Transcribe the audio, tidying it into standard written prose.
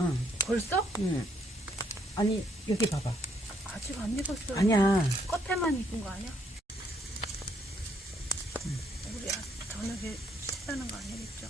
익었어. 벌써? 응. 아니, 여기 봐봐. 아직 안 익었어요. 아니야. 겉에만 익은 거 아니야? 우리 저녁에 식사하는 거 아니겠죠?